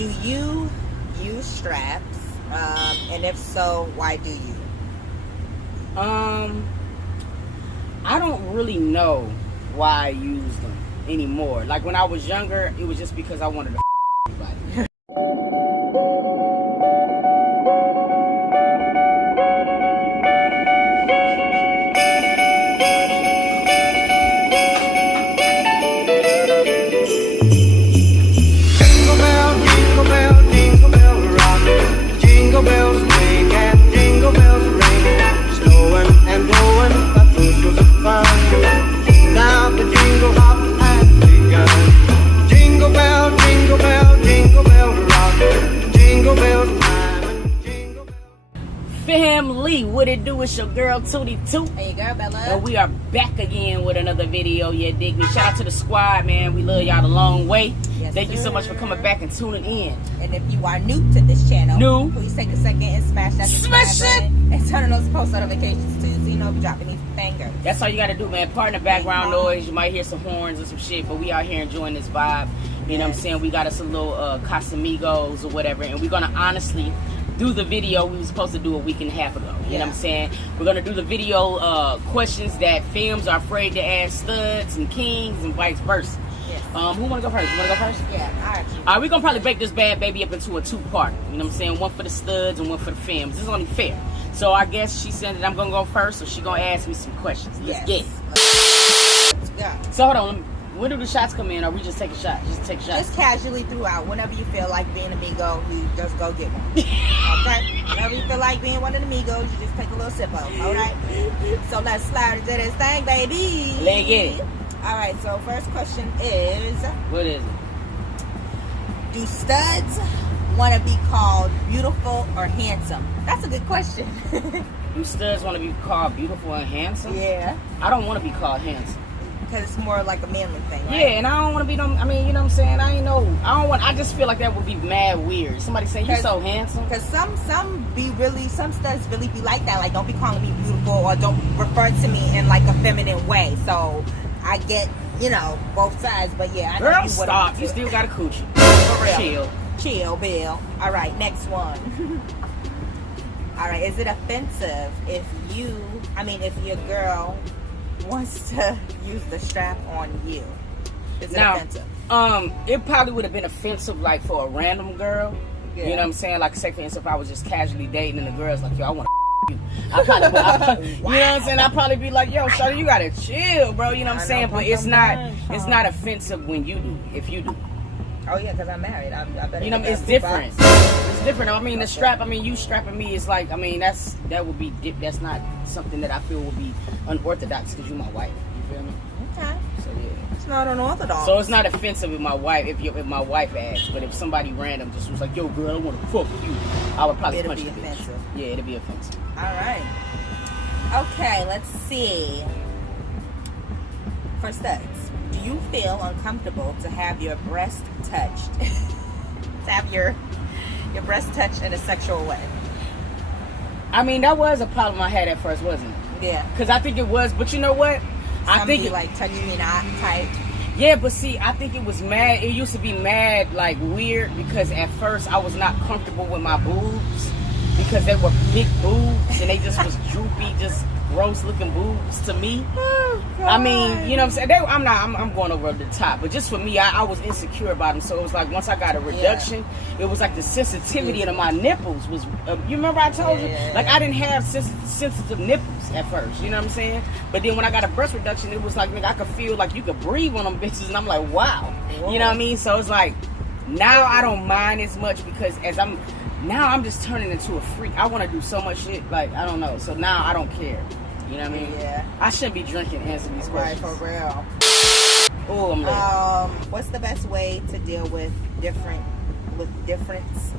Do you use straps? And if so, why do you? I don't really know why I use them anymore. Like when I was younger, it was just because I wanted to everybody. Jingle bell rock. Jingle bells swing and jingle bells ring. Snowing and blowing, but this was a fun. Now the jingle hop has begun. Jingle bell rock. Jingle bells time and jingle bells. Family, what it do? It's your girl Tootie Toot. Hey, your girl Bella. And we are back again with another video. Yeah, dig me. Shout out to the squad, man. We love y'all the long way. Yes, Thank you so sir. much for coming back and tuning in. And if you are new to this channel, please take a second and smash that subscribe button and turn on those post notifications too, so you know we dropping these bangers. That's all you gotta do, man. Pardon the background noise. You might hear some horns or some shit, but we out here enjoying this vibe. You know what I'm saying? We got us a little Casamigos or whatever, and we're gonna honestly do the video we were supposed to do a week and a half ago. You know what I'm saying? We're gonna do the video questions that femmes are afraid to ask studs and kings and vice versa. Yes. Who wanna go first? You wanna go first? Yeah, alright. Alright, we're gonna probably break this bad baby up into a two-part. You know what I'm saying? One for the studs and one for the femmes. This is only fair. So I guess she said that I'm gonna go first, so she gonna ask me some questions. Let's get it. Let's go. So hold on, when do the shots come in, or we just take a shot? Just take a shot. Just casually throughout. Whenever you feel like being amigo, you just go get one. Okay? Whenever you feel like being one of the amigos, you just take a little sip of. Alright? So let's slide into this thing, baby. Let's get it. Alright, so first question is, What is it? do studs want to be called beautiful or handsome? That's a good question. Do studs want to be called beautiful and handsome? Yeah. I don't want to be called handsome. Because it's more like a manly thing, right? Yeah, and I don't want to be them. I mean, you know what I'm saying? I just feel like that would be mad weird. Somebody saying you so handsome. Because some studs really be like that. Like, don't be calling me beautiful or don't refer to me in like a feminine way. So I get, both sides. But yeah, I know Girl, you stop. You still got a coochie. For real. Chill, Bill. All right, next one. All right, is it offensive if your girl wants to use the strap on you? Is it offensive? It probably would have been offensive, like for a random girl. Yeah. You know what I'm saying? Like, say for instance, if I was just casually dating and the girl's like, yo, I want to you. I probably, you know what I'm saying? I'd probably be like, yo, shawty, you gotta chill, bro. You know what I'm saying? But it's not offensive when you do, if you do. Oh yeah, because I'm married. I better. You know, it's different. It's different. I mean, the strap. I mean, you strapping me is like. I mean, that's not something that I feel would be unorthodox because you're my wife. You feel me? Okay. So yeah. It's not unorthodox. So it's not offensive if my wife asks, but if somebody random just was like, yo, girl, I want to fuck you, I would probably punch the bitch. Offensive. Yeah, it'd be offensive. All right. Okay, let's see. For studs, do you feel uncomfortable to have your breast touched? To have your breast touched in a sexual way? I mean, that was a problem I had at first, wasn't it? Yeah. Because I think it was, but you know what? I think it like touch me not type. Yeah, but see, I think it was mad. It used to be mad, like weird, because at first I was not comfortable with my boobs because they were big boobs and they just was droopy, just gross looking boobs to me. Oh, I mean, you know what I'm saying? I'm going over the top, but just for me, I was insecure about them. So it was like once I got a reduction, it was like the sensitivity of my nipples was. You remember I told you? Like I didn't have sensitive nipples at first. You know what I'm saying? But then when I got a breast reduction, it was like, nigga, I could feel like you could breathe on them bitches, and I'm like, wow. Whoa. You know what I mean? So it's like now I don't mind as much because I'm just turning into a freak. I want to do so much shit. Like I don't know. So now I don't care. You know what I mean? Yeah. I shouldn't be drinking answering these questions. Right, for real. Oh, I'm late. What's the best way to deal with difference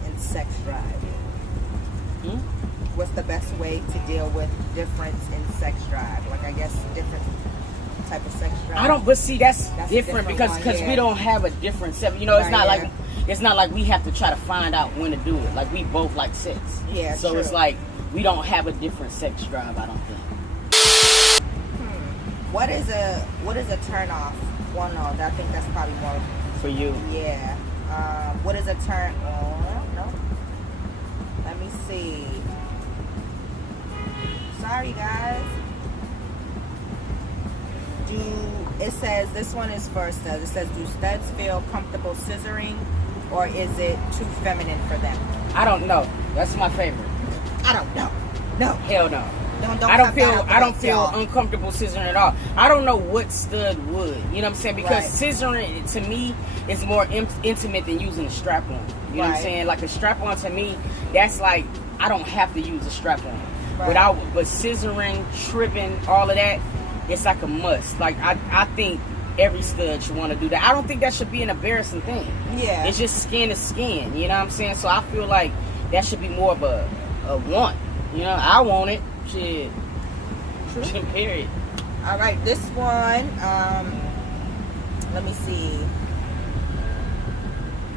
in sex drive? What's the best way to deal with difference in sex drive? Like, I guess different type of sex drive. But see, that's different because we don't have a different sex. You know, it's not like we have to try to find out when to do it. Like we both like sex. Yeah. So it's like we don't have a different sex drive. I don't think. What is a turn off? Well, no, I think that's probably more for you. Yeah. What is a turn? Oh, no. Let me see. Sorry, guys. It says, this one is for studs. It says, do studs feel comfortable scissoring, or is it too feminine for them? I don't know. That's my favorite. I don't know. No. Hell no. Don't I don't feel y'all. uncomfortable scissoring at all. I don't know what stud would. You know what I'm saying? Because Right. scissoring to me is more intimate than using a strap on. You know what I'm Right. saying? Like a strap on to me, that's like I don't have to use a strap on. Right. But scissoring, tripping, all of that, it's like a must. Like I think every stud should want to do that. I don't think that should be an embarrassing thing. Yeah. It's just skin to skin. You know what I'm saying? So I feel like that should be more of a want. You know, I want it. Shit. True. Period. All right, this one, let me see.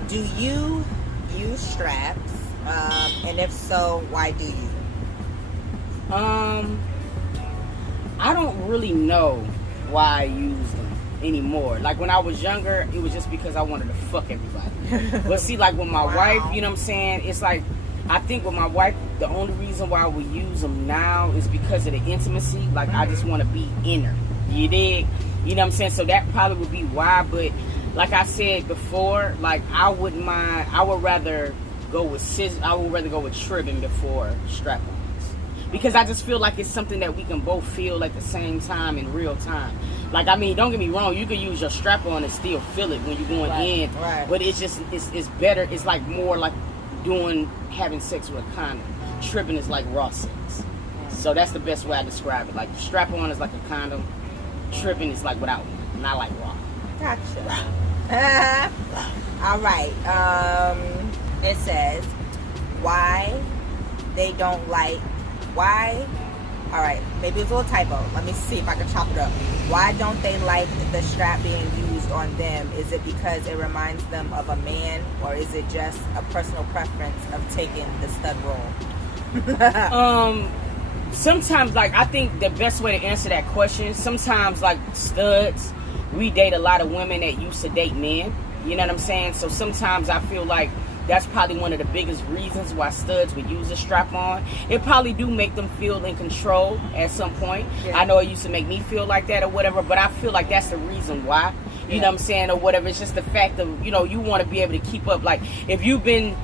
Do you use straps? And if so, why do you? I don't really know why I use them anymore. Like when I was younger, it was just because I wanted to fuck everybody. But see, like with my Wow. wife, you know what I'm saying? It's like, I think with my wife, the only reason why I would use them now is because of the intimacy. Like I just want to be in her. You dig? You know what I'm saying? So that probably would be why. But like I said before, like I wouldn't mind. I would rather go with trimming before strap-ons. Because I just feel like it's something that we can both feel at the same time in real time. Like, I mean, don't get me wrong, you can use your strap-on and still feel it when you're going in. Right. But it's just, it's better. It's like more like having sex with a condom. Tripping is like raw sex. So that's the best way I describe it. Like, strap-on is like a condom. Tripping is like without one, not like raw. Gotcha. All right. It says, why they don't like, why, all right, maybe it's a little typo. Let me see if I can chop it up. Why don't they like the strap being used on them? Is it because it reminds them of a man, or is it just a personal preference of taking the stud role? Sometimes, like, I think the best way to answer that question, sometimes, like, studs, we date a lot of women that used to date men. You know what I'm saying? So sometimes I feel like that's probably one of the biggest reasons why studs would use a strap on. It probably do make them feel in control at some point. Yeah. I know it used to make me feel like that or whatever, but I feel like that's the reason why. You know what I'm saying? Or whatever. It's just the fact of, you know, you want to be able to keep up. Like, if you're dating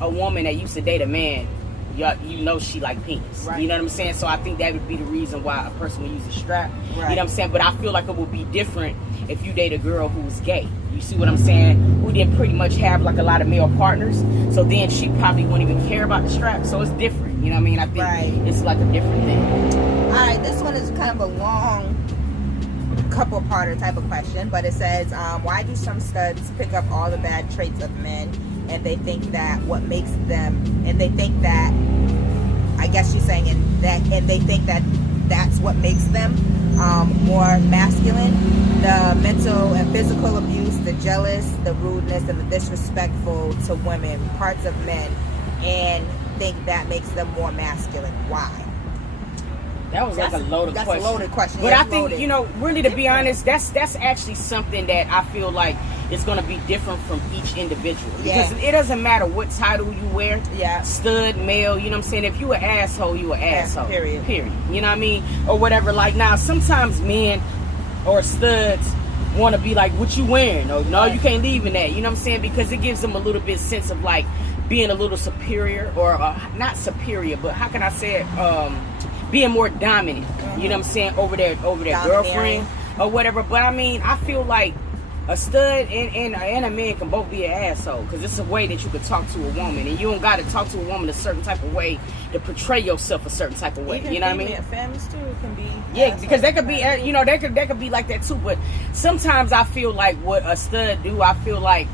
a woman that used to date a man, you know she like penis. Right. You know what I'm saying? So I think that would be the reason why a person would use a strap. Right. You know what I'm saying? But I feel like it would be different if you date a girl who's gay. You see what I'm saying? Who didn't pretty much have like a lot of male partners. So then she probably wouldn't even care about the strap. So it's different. You know what I mean? I think it's like a different thing. All right, this one is kind of a long couple-parter type of question, but it says, why do some studs pick up all the bad traits of men, and they think that what makes them, and they think that, I guess she's saying, and they think that that's what makes them more masculine? The mental and physical abuse, the jealous, the rudeness, and the disrespectful to women, parts of men, and think that makes them more masculine. Why? That was like a loaded question. That's a loaded question. But Yeah, I think, you know, really to be honest, that's actually something that I feel like is going to be different from each individual. Yeah. Because it doesn't matter what title you wear. Yeah. Stud, male, you know what I'm saying? If you an asshole, you an asshole. Period. You know what I mean? Or whatever. Like, now, sometimes men or studs want to be like, what you wearing? Or, no, you can't leave in that. You know what I'm saying? Because it gives them a little bit sense of, like, being a little superior. Or, not superior, but how can I say it? Being more dominant, you know what I'm saying, over their girlfriend or whatever. But I mean, I feel like a stud and a man can both be an asshole, because it's a way that you could talk to a woman, and you don't got to talk to a woman a certain type of way to portray yourself a certain type of way. Even you know what I mean? Femmes too can be. Yeah, because they could be, you know, they could be like that too. But sometimes I feel like what a stud do, I feel like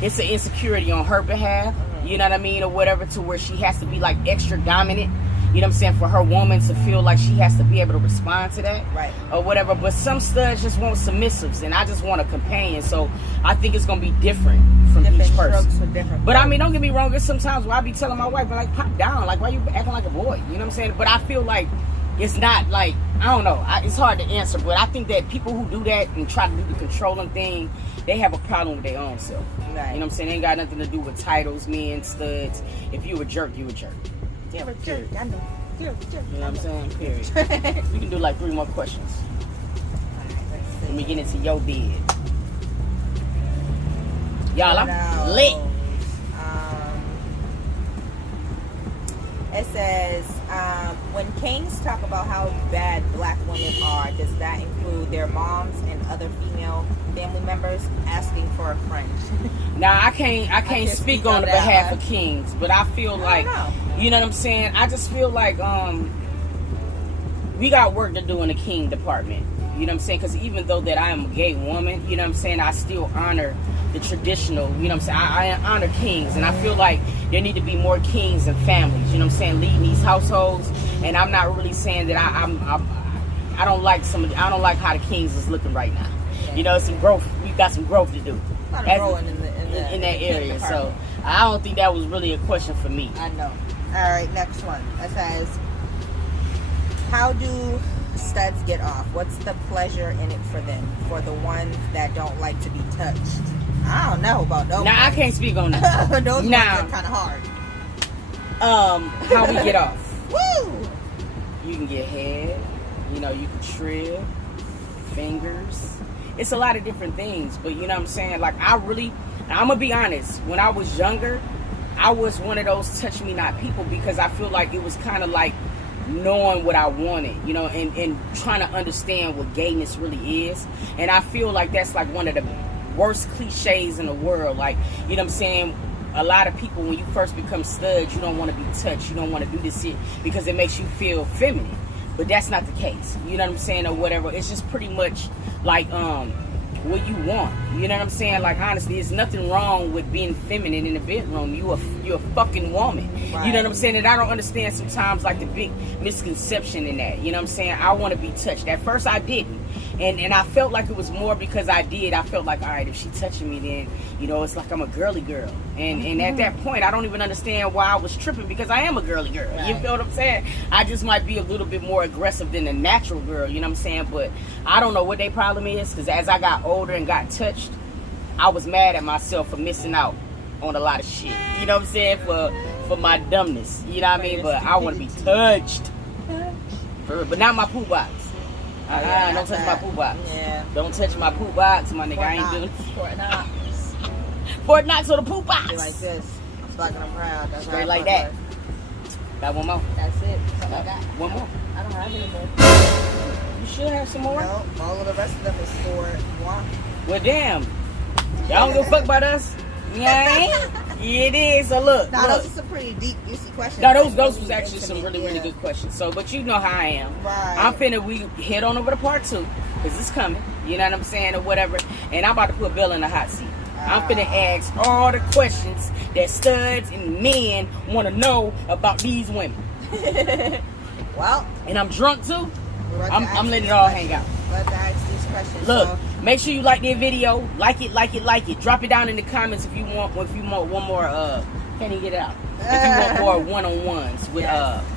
it's an insecurity on her behalf. You know what I mean, or whatever, to where she has to be like extra dominant. You know what I'm saying? For her woman to feel like she has to be able to respond to that. Right. Or whatever. But some studs just want submissives, and I just want a companion. So I think it's going to be different from each person. But I mean, don't get me wrong. There's sometimes where I be telling my wife, like, pop down. Like, why you acting like a boy? You know what I'm saying? But I feel like it's not like, I don't know. It's hard to answer. But I think that people who do that and try to do the controlling thing, they have a problem with their own self. Right. You know what I'm saying? It ain't got nothing to do with titles, men, studs. If you a jerk, you a jerk. You're a jerk. I know. You're a jerk. You know what I'm saying? Period. We can do like 3 more questions. Alright, let's see. Let me get into your bed. Y'all, What I'm else? lit. It says, when kings talk about how bad black women are, does that include their moms and other female family members asking for a friend? Now I can't speak on the behalf of kings, but I feel like, you know what I'm saying? I just feel like we got work to do in the king department. You know what I'm saying? Because even though that I am a gay woman, you know what I'm saying, I still honor the traditional, you know what I'm saying? I honor kings, and I feel like there need to be more kings and families, you know what I'm saying, leading these households. And I'm not really saying that I don't like I don't like how the kings is looking right now. Yeah. You know, some growth. We got some growth to do A lot of growing in that area. So I don't think that was really a question for me. I know. All right, next one. It says, how do studs get off? What's the pleasure in it for them? For the ones that don't like to be touched? I don't know about those. Now I can't speak on that. Those ones Now, are kind of hard. How we get off? Woo! You can get head. You know, you can shred fingers. It's a lot of different things, but you know what I'm saying? Like, I'm gonna be honest. When I was younger, I was one of those touch me not people, because I feel like it was kind of like knowing what I wanted, you know, and trying to understand what gayness really is. And I feel like that's like one of the worst cliches in the world. Like, you know what I'm saying? A lot of people, when you first become studs, you don't want to be touched. You don't want to do this shit because it makes you feel feminine. But that's not the case. You know what I'm saying? Or whatever. It's just pretty much like what you want. You know what I'm saying? Like, honestly, there's nothing wrong with being feminine in the bedroom. You're a fucking woman. Right. You know what I'm saying? And I don't understand sometimes like the big misconception in that. You know what I'm saying? I want to be touched. At first I didn't. And I felt like it was more because I did. I felt like, all right, if she touching me, then, you know, it's like I'm a girly girl. And at that point, I don't even understand why I was tripping, because I am a girly girl. Right. You feel what I'm saying? I just might be a little bit more aggressive than a natural girl, you know what I'm saying? But I don't know what their problem is, because as I got older and got touched, I was mad at myself for missing out on a lot of shit. You know what I'm saying? For my dumbness. You know what I mean? But I want to be touched. But not my poo box. Don't touch my poo box. Yeah. Don't touch my poo box, my nigga. I ain't doing Fort Knox. Fort Knox on the poo box. Be like this. I'm stuck and I'm proud. That's Straight like that. Got one more. That's it. That's all I got. One more. I don't have any more. You should have some more. No, all of the rest of them is for one. Well, damn. Y'all don't give a fuck about us. Yeah, it is. So look. Now, look. those are some pretty deep, juicy questions. No, those Like, was actually some intimate, really good questions. So, but you know how I am. Right. We head on over to part 2, because it's coming. You know what I'm saying, or whatever. And I'm about to put Bill in the hot seat. I'm finna ask all the questions that studs and men want to know about these women. Well. And I'm drunk too. I'm letting it all hang out. Let's ask these questions. Look, so. make sure you like their video. Like it. Drop it down in the comments if you want one more, can't even get it out. If you want more one-on-ones with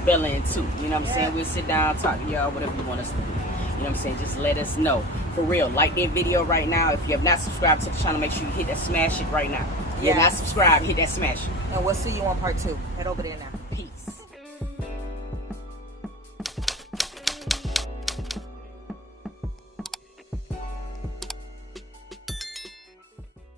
Bella and Toot. You know what I'm saying? We'll sit down, talk to y'all, whatever you want us to do. You know what I'm saying? Just let us know. For real, like their video right now. If you have not subscribed to the channel, make sure you hit that smash it right now. If you're not subscribed, hit that smash it. And we'll see you on part 2. Head over there now.